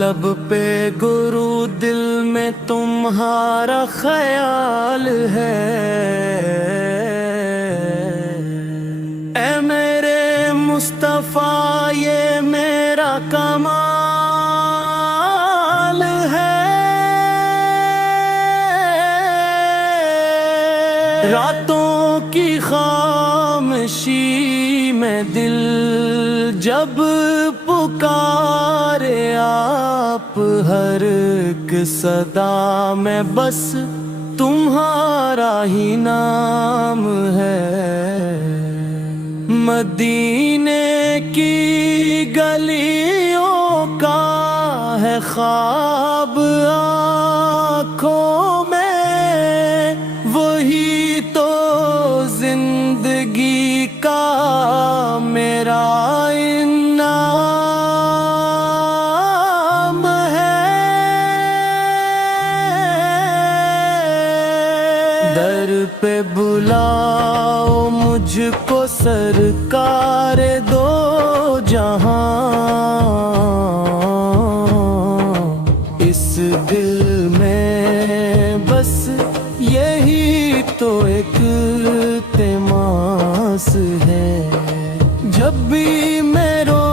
लब पे गुरु दिल में तुम्हारा ख्याल है, ऐ मेरे मुस्तफा ये मेरा कमाल है। रातों की खामोशी में दिल जब पुकारे आप, हर एक सदा में बस तुम्हारा ही नाम है। मदीने की गलियों का है ख्वाब आँखों में, वही तो जिंदगी का मेरा इनाम है। दर पे बुलाओ मुझको सरकार दो जहां, इस दिल में बस यही तो एक इल्तिमास है। जब भी मैं रो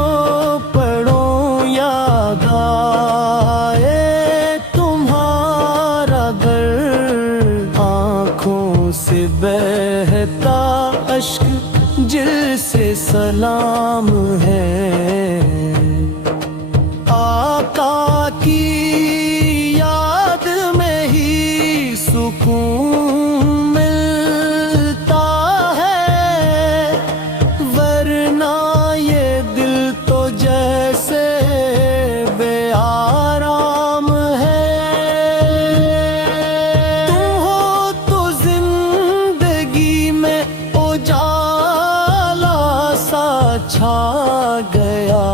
पड़ूं याद आए तुम्हारा घर, आँखों से बहता अश्क जिल से सलाम है। आका की याद में ही सुकून मिलता है, वरना ये दिल तो जैसे बेआराम है। तुम हो तो जिंदगी में उजाला सा छा गया,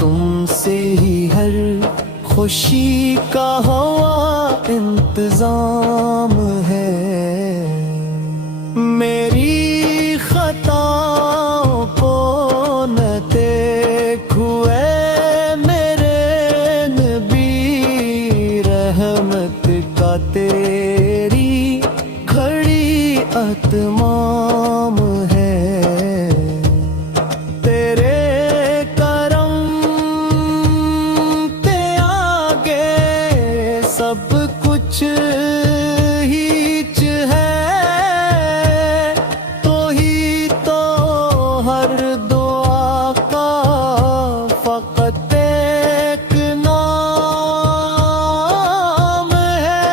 तुमसे ही हर खुशी का हुआ इंतजाम है। मेरी खताओं को न देखुए मेरे नबी, रहमत का तेरी खड़ी अतमाम है। तेरे करम के आगे सब कुछ हीच है, तो ही तो हर दुआ का फकत एक नाम है।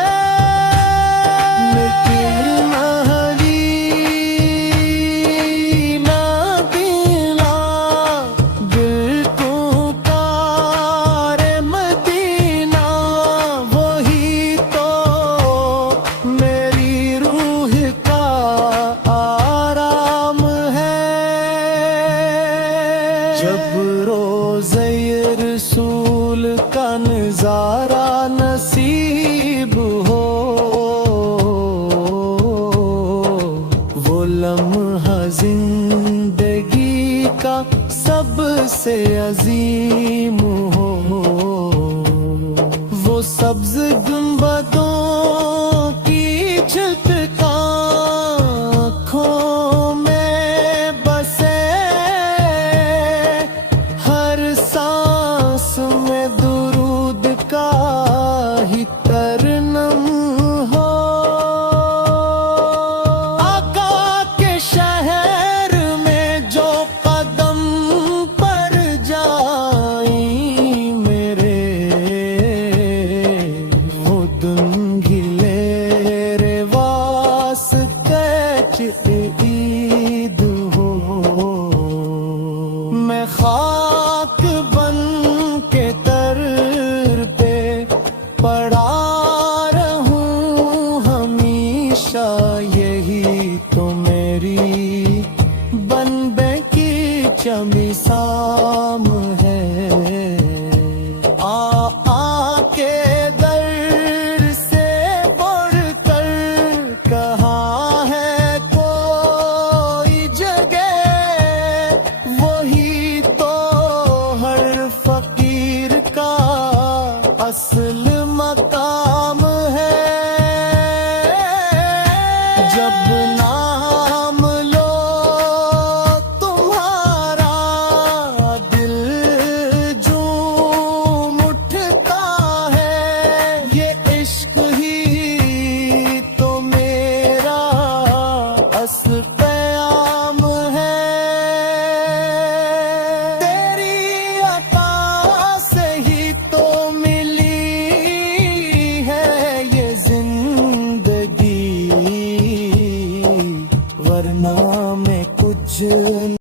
जब रोज़े रसूल का नज़ारा नसीब हो, वो लम्हा जिंदगी का सबसे अजीम हो। वो सब्ज़